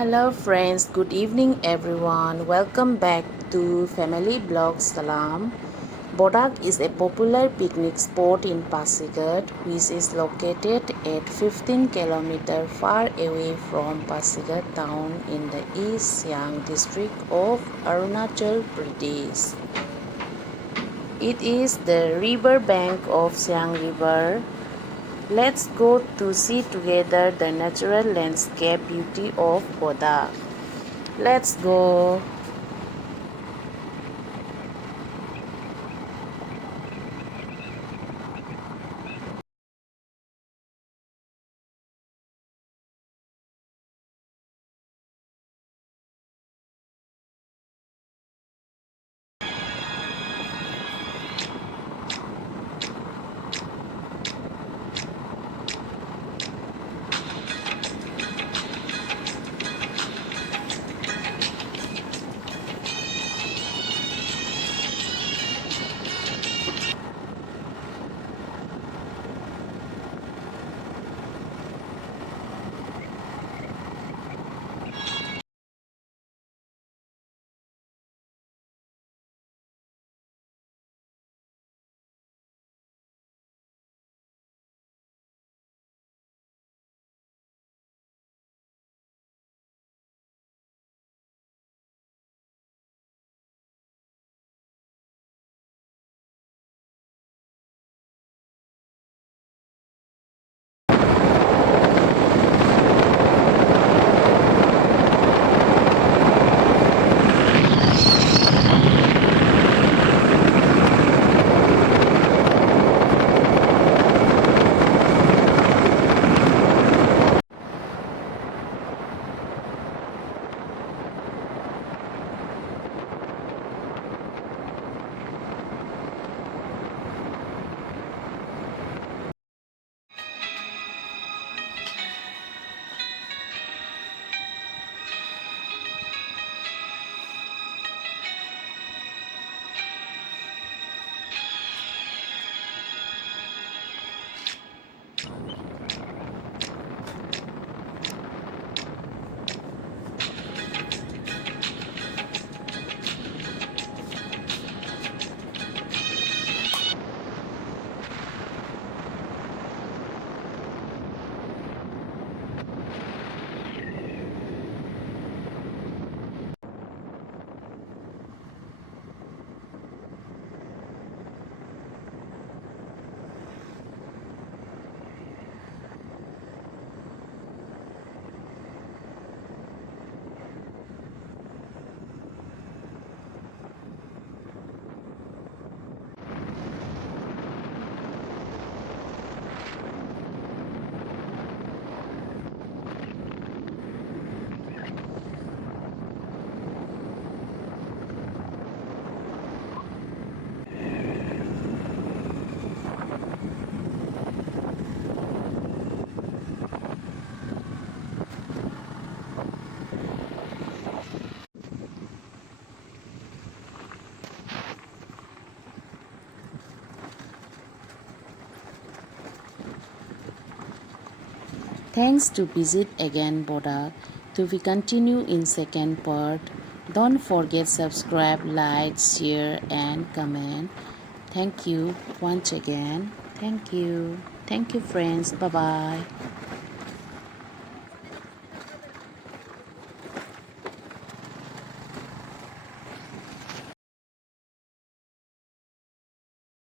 Hello friends, good evening everyone. Welcome back to Family Blog Salam. Bodak is a popular picnic spot in Pasighat, which is located at 15 km far away from Pasighat town in the East Siang district of Arunachal Pradesh. It is the river bank of Siang River. Let's go to see together the natural landscape beauty of Bodak. Let's go. Thanks to visit again Bodak. To we continue in second part. Don't forget subscribe, like, share and comment. Thank you once again. Thank you. Thank you friends. Bye bye.